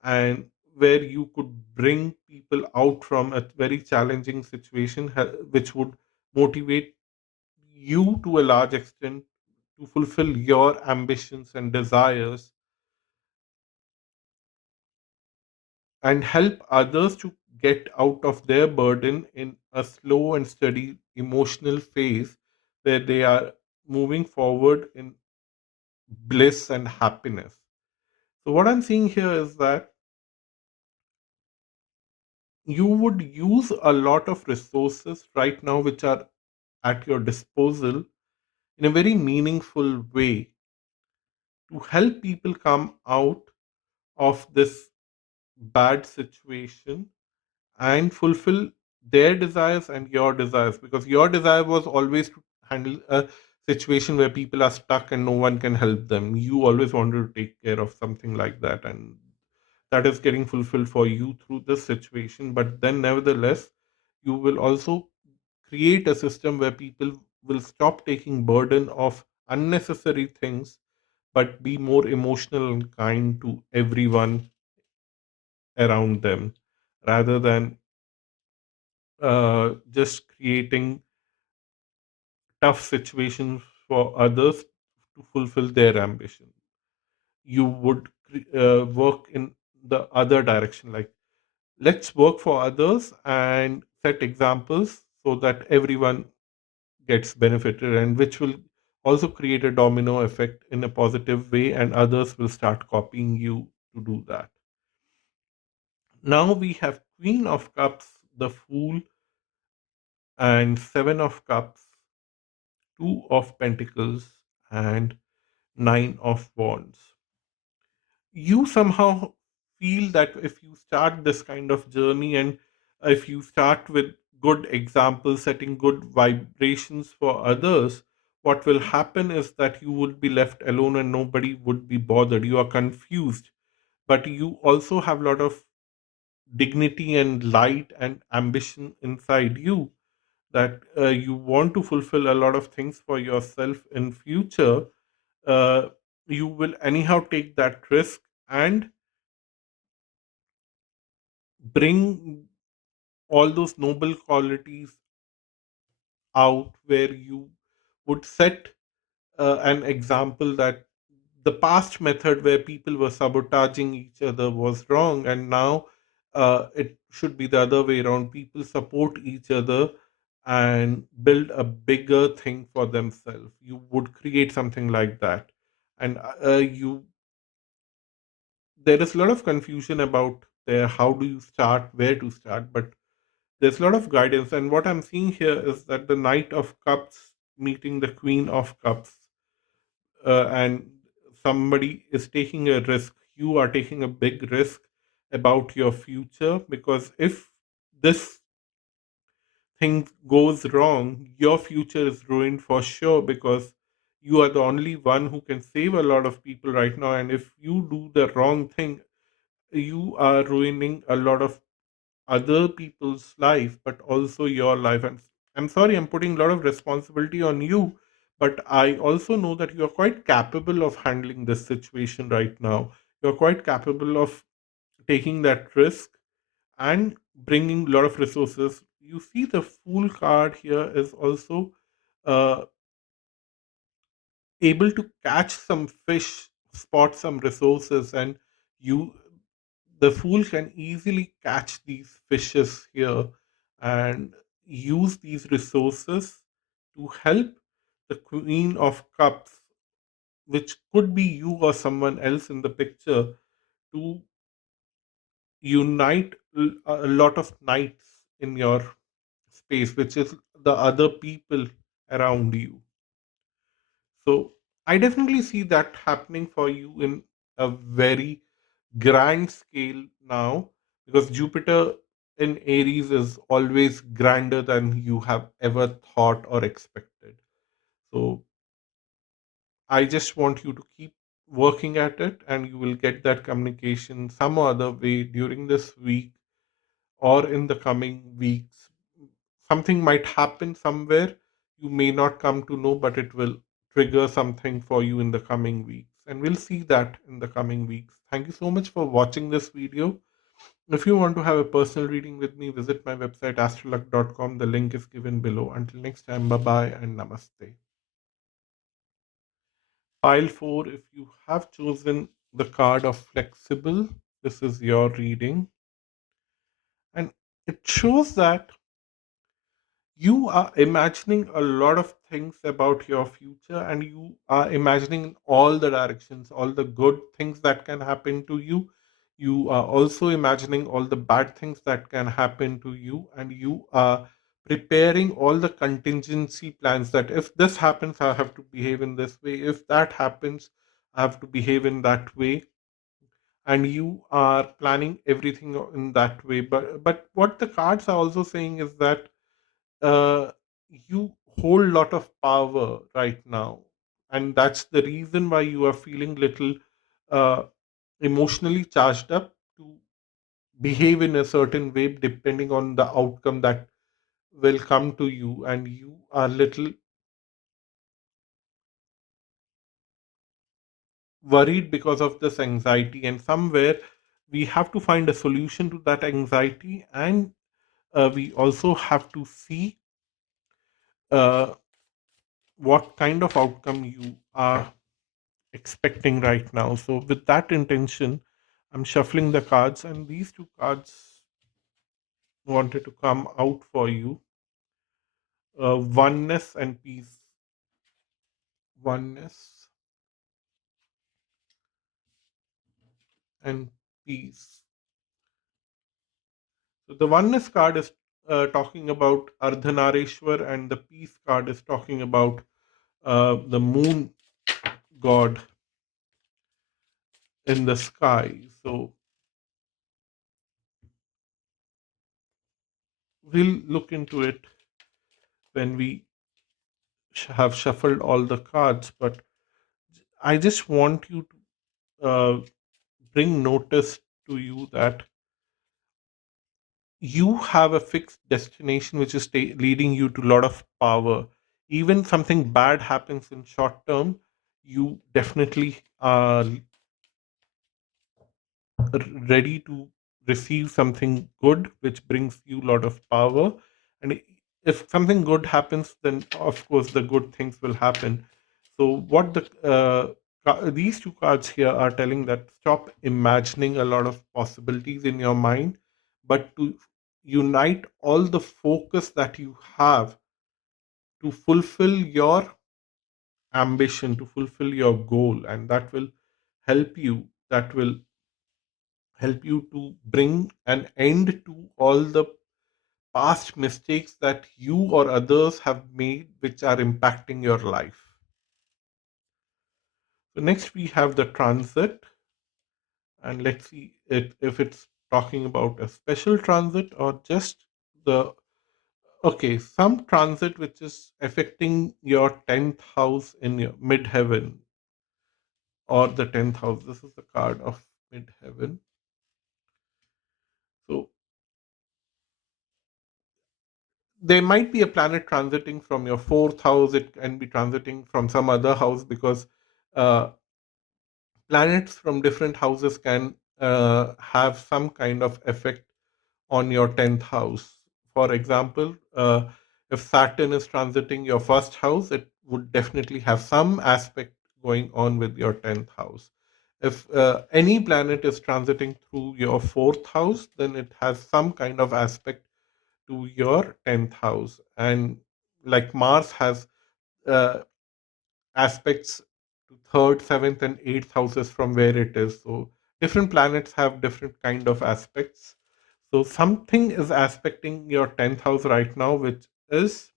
and where you could bring people out from a very challenging situation, which would motivate you to a large extent to fulfill your ambitions and desires, and help others to get out of their burden in a slow and steady emotional phase where they are moving forward in bliss and happiness. So, what I'm seeing here is that you would use a lot of resources right now which are at your disposal in a very meaningful way to help people come out of this bad situation and fulfill their desires and your desires, because your desire was always to handle a situation where people are stuck and no one can help them. You always wanted to take care of something like that, and that is getting fulfilled for you through this situation. But then nevertheless, you will also create a system where people will stop taking burden of unnecessary things, but be more emotional and kind to everyone around them, rather than just creating tough situations for others to fulfill their ambition. You would work in the other direction, like let's work for others and set examples so that everyone gets benefited, and which will also create a domino effect in a positive way, and others will start copying you to do that. Now we have Queen of Cups, the Fool, and Seven of Cups, Two of Pentacles, and Nine of Wands. You somehow feel that if you start this kind of journey, and if you start with good examples, setting good vibrations for others, what will happen is that you would be left alone and nobody would be bothered. You are confused, but you also have a lot of dignity and light and ambition inside you, that you want to fulfill a lot of things for yourself in future. uh, you will anyhow take that risk and bring all those noble qualities out, where you would set an example that the past method where people were sabotaging each other was wrong, and now it should be the other way around. People support each other and build a bigger thing for themselves. You would create something like that, and you there is a lot of confusion about there. How do you start? Where to start? But there's a lot of guidance, and what I'm seeing here is that the Knight of Cups meeting the Queen of Cups, and somebody is taking a risk. You are taking a big risk about your future, because if this thing goes wrong, your future is ruined for sure, because you are the only one who can save a lot of people right now. And if you do the wrong thing, you are ruining a lot of other people's life, but also your life. And I'm sorry, I'm putting a lot of responsibility on you, but I also know that you're quite capable of handling this situation right now. You're quite capable of taking that risk and bringing a lot of resources. You see, the Fool card here is also uh, able to catch some fish, spot some resources, and you the Fool can easily catch these fishes here and use these resources to help the Queen of Cups, which could be you or someone else in the picture, to unite a lot of knights in your space, which is the other people around you. So I definitely see that happening for you in a very grand scale now, because Jupiter in Aries is always grander than you have ever thought or expected. So I just want you to keep working at it, and you will get that communication some other way during this week or in the coming weeks. Something might happen somewhere. You may not come to know, but it will trigger something for you in the coming weeks. And we'll see that in the coming weeks. Thank you so much for watching this video. If you want to have a personal reading with me, visit my website astralluck.com. The link is given below. Until next time, bye bye and namaste. Pile 4, if you have chosen the card of flexible, this is your reading. And it shows that you are imagining a lot of things about your future, and you are imagining all the directions, all the good things that can happen to you. You are also imagining all the bad things that can happen to you, and you are preparing all the contingency plans that if this happens, I have to behave in this way. If that happens, I have to behave in that way. And you are planning everything in that way. But what the cards are also saying is that uh, you hold lot of power right now, and that's the reason why you are feeling little uh, emotionally charged up to behave in a certain way depending on the outcome that will come to you, and you are little worried because of this anxiety, and somewhere we have to find a solution to that anxiety. And we also have to see uh, what kind of outcome you are expecting right now. So, with that intention, I'm shuffling the cards, and these two cards wanted to come out for you: oneness and peace. Oneness and peace. So, the oneness card is talking about Ardhanareshwar, and the peace card is talking about the moon god in the sky. So, we'll look into it when we have shuffled all the cards, but I just want you to bring notice to you that you have a fixed destination which is leading you to a lot of power. Even something bad happens in short term, you definitely are ready to receive something good which brings you a lot of power. And if something good happens, then of course the good things will happen. So what the These two cards here are telling that stop imagining a lot of possibilities in your mind, but to unite all the focus that you have to fulfill your ambition, to fulfill your goal, and that will help you to bring an end to all the past mistakes that you or others have made which are impacting your life. So next we have the transit, and let's see if it's talking about a special transit or just the okay, some transit which is affecting your 10th house in your midheaven or the 10th house. This is the card of midheaven. So there might be a planet transiting from your fourth house. It can be transiting from some other house because uh, planets from different houses can have some kind of effect on your 10th house. For example, if Saturn is transiting your first house, it would definitely have some aspect going on with your 10th house. If any planet is transiting through your fourth house, then it has some kind of aspect to your 10th house. And like Mars has uh, aspects to third, seventh, and eighth houses from where it is. So different planets have different kind of aspects. So something is aspecting your 10th house right now, which is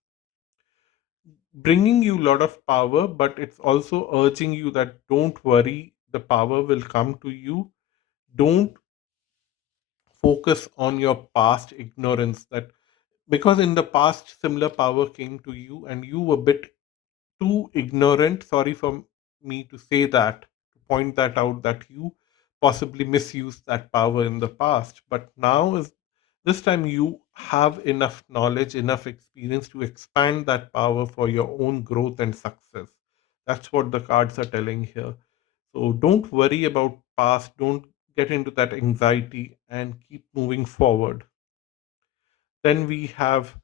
bringing you a lot of power, but it's also urging you that don't worry, the power will come to you. Don't focus on your past ignorance, that because in the past similar power came to you and you were a bit too ignorant. Sorry for me to say that, to point that out, that you possibly misused that power in the past. But now is this time you have enough knowledge, enough experience to expand that power for your own growth and success. That's what the cards are telling here. So don't worry about past, don't get into that anxiety and keep moving forward. Then we have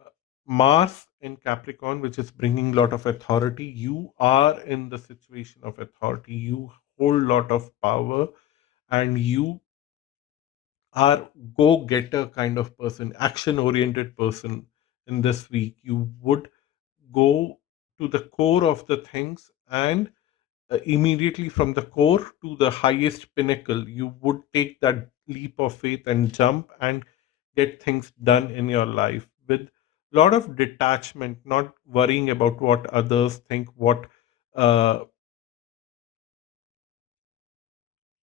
uh, Mars in Capricorn, which is bringing a lot of authority. You are in the situation of authority. You hold a lot of power, and you are go-getter kind of person, action-oriented person in this week. You would go to the core of the things and immediately from the core to the highest pinnacle, you would take that leap of faith and jump and get things done in your life with a lot of detachment, not worrying about what others think, what uh,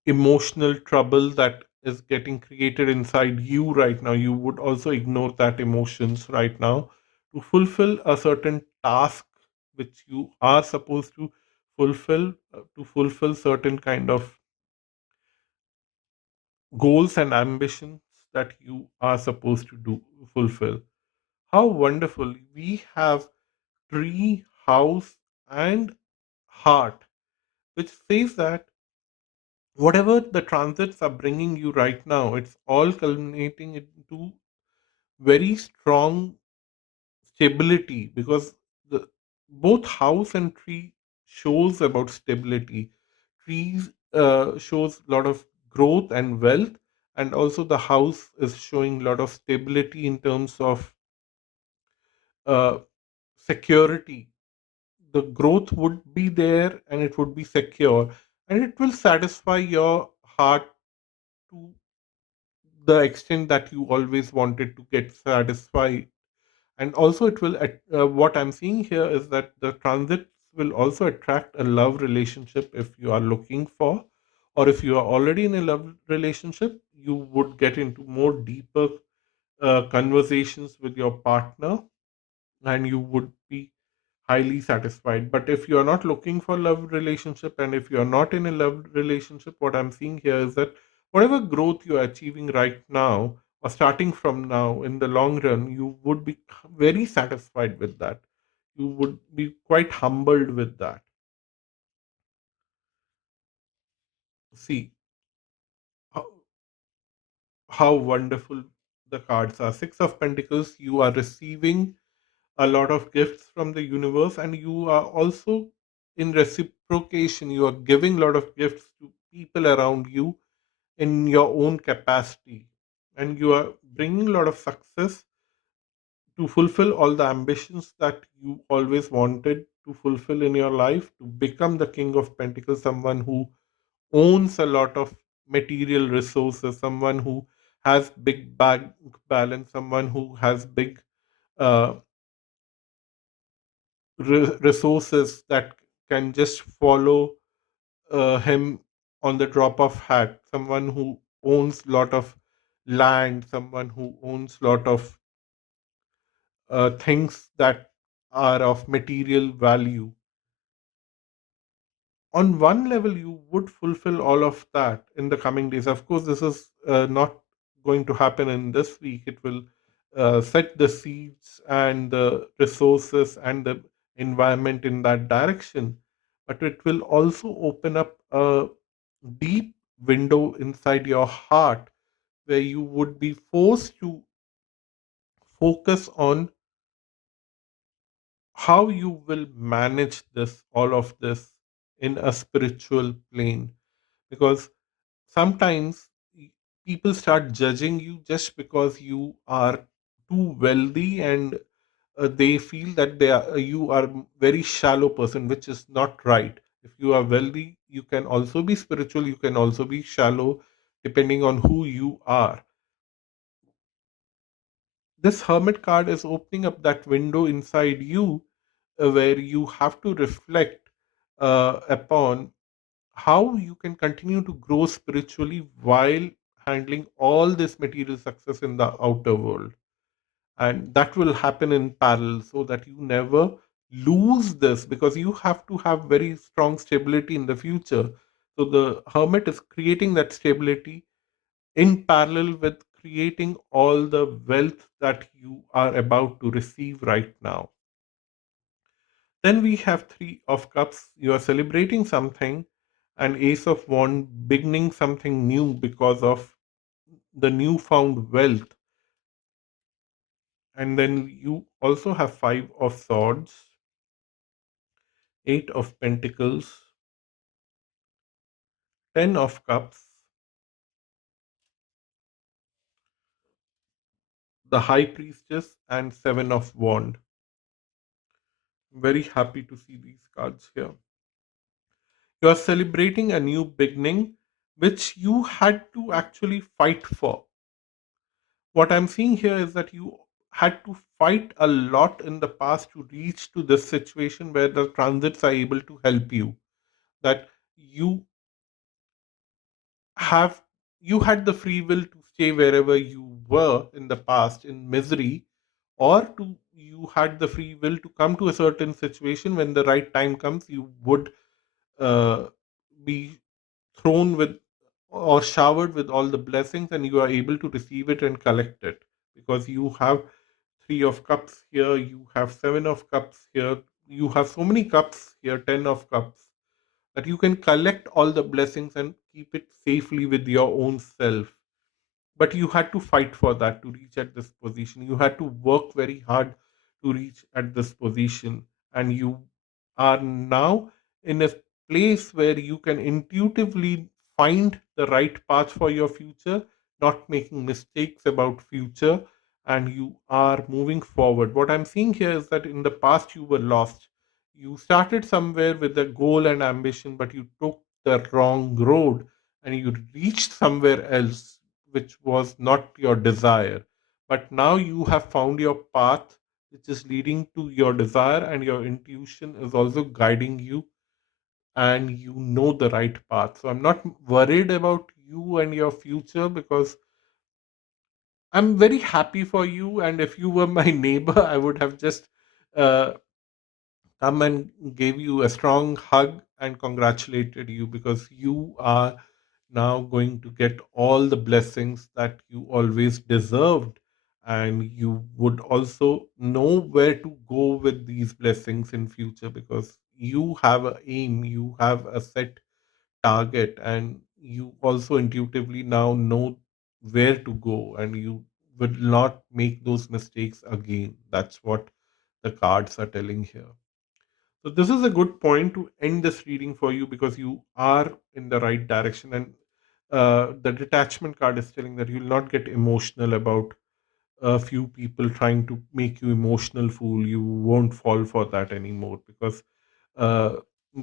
emotional trouble that is getting created inside you right now. You would also ignore that emotions right now to fulfill a certain task which you are supposed to fulfill, to fulfill certain kind of goals and ambitions that you are supposed to do fulfill. How wonderful. We have tree, house, and heart, which says that whatever the transits are bringing you right now, it's all culminating into very strong stability, because the both house and tree shows about stability. Trees shows a lot of growth and wealth, and also the house is showing a lot of stability in terms of uh, security. The growth would be there and it would be secure, and it will satisfy your heart to the extent that you always wanted to get satisfied. And also it will what I'm seeing here is that the transits will also attract a love relationship if you are looking for, or if you are already in a love relationship, you would get into more deeper conversations with your partner, and you would be highly satisfied. But if you are not looking for love relationship, and if you are not in a love relationship, what I'm seeing here is that whatever growth you are achieving right now or starting from now, in the long run you would be very satisfied with that. You would be quite humbled with that. See how, how wonderful the cards are. Six of Pentacles, you are receiving a lot of gifts from the universe, and you are also in reciprocation, you are giving a lot of gifts to people around you in your own capacity, and you are bringing a lot of success to fulfill all the ambitions that you always wanted to fulfill in your life, to become the king of pentacles, someone who owns a lot of material resources, someone who has big bank balance, someone who has big uh, resources that can just follow him on the drop of hat, someone who owns lot of land, someone who owns lot of things that are of material value. On one level, you would fulfill all of that in the coming days. Of course, this is not going to happen in this week. It will set the seeds and the resources and the environment in that direction, but it will also open up a deep window inside your heart where you would be forced to focus on how you will manage this, all of this, in a spiritual plane, because sometimes people start judging you just because you are too wealthy, and they feel that you are very shallow person, which is not right. If you are wealthy, you can also be spiritual, you can also be shallow, depending on who you are. This hermit card is opening up that window inside you, where you have to reflect upon how you can continue to grow spiritually while handling all this material success in the outer world. And that will happen in parallel, so that you never lose this, because you have to have very strong stability in the future. So the hermit is creating that stability in parallel with creating all the wealth that you are about to receive right now. Then we have Three of Cups. You are celebrating something, and Ace of Wand, beginning something new because of the newfound wealth. And then you also have Five of Swords, Eight of Pentacles, Ten of Cups, the High Priestess, and Seven of Wand. Very happy to see these cards here. You are celebrating a new beginning, which you had to actually fight for. What I'm seeing here is that you had to fight a lot in the past to reach to this situation where the transits are able to help you. That you have you had the free will to stay wherever you were in the past in misery, or to you had the free will to come to a certain situation. When the right time comes, you would uh, be thrown with or showered with all the blessings, and you are able to receive it and collect it, because you have Three of Cups here, you have Seven of Cups here, you have so many cups here, Ten of Cups, that you can collect all the blessings and keep it safely with your own self. But you had to fight for that to reach at this position. You had to work very hard to reach at this position, and you are now in a place where you can intuitively find the right path for your future, not making mistakes about future, and you are moving forward. What I'm seeing here is that in the past you were lost. You started somewhere with a goal and ambition, but you took the wrong road and you reached somewhere else which was not your desire. But now you have found your path, which is leading to your desire, and your intuition is also guiding you, and you know the right path. So I'm not worried about you and your future, because I'm very happy for you. And if you were my neighbor, I would have just uh, come and gave you a strong hug and congratulated you, because you are now going to get all the blessings that you always deserved, and you would also know where to go with these blessings in future, because you have a aim, you have a set target, and you also intuitively now know where to go, and you will not make those mistakes again. That's what the cards are telling here. So this is a good point to end this reading for you, because you are in the right direction, and the detachment card is telling that you'll not get emotional about a few people trying to make you emotional fool. You won't fall for that anymore, because uh,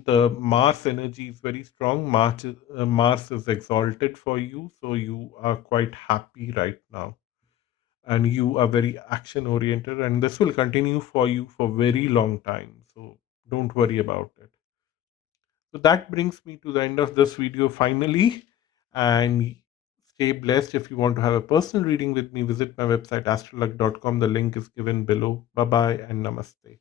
the Mars energy is very strong. Mars is exalted for you, so you are quite happy right now, and you are very action oriented, and this will continue for you for very long time. So don't worry about it. So that brings me to the end of this video finally. And stay blessed. If you want to have a personal reading with me, visit my website astrolog.com. The link is given below. Bye bye and namaste.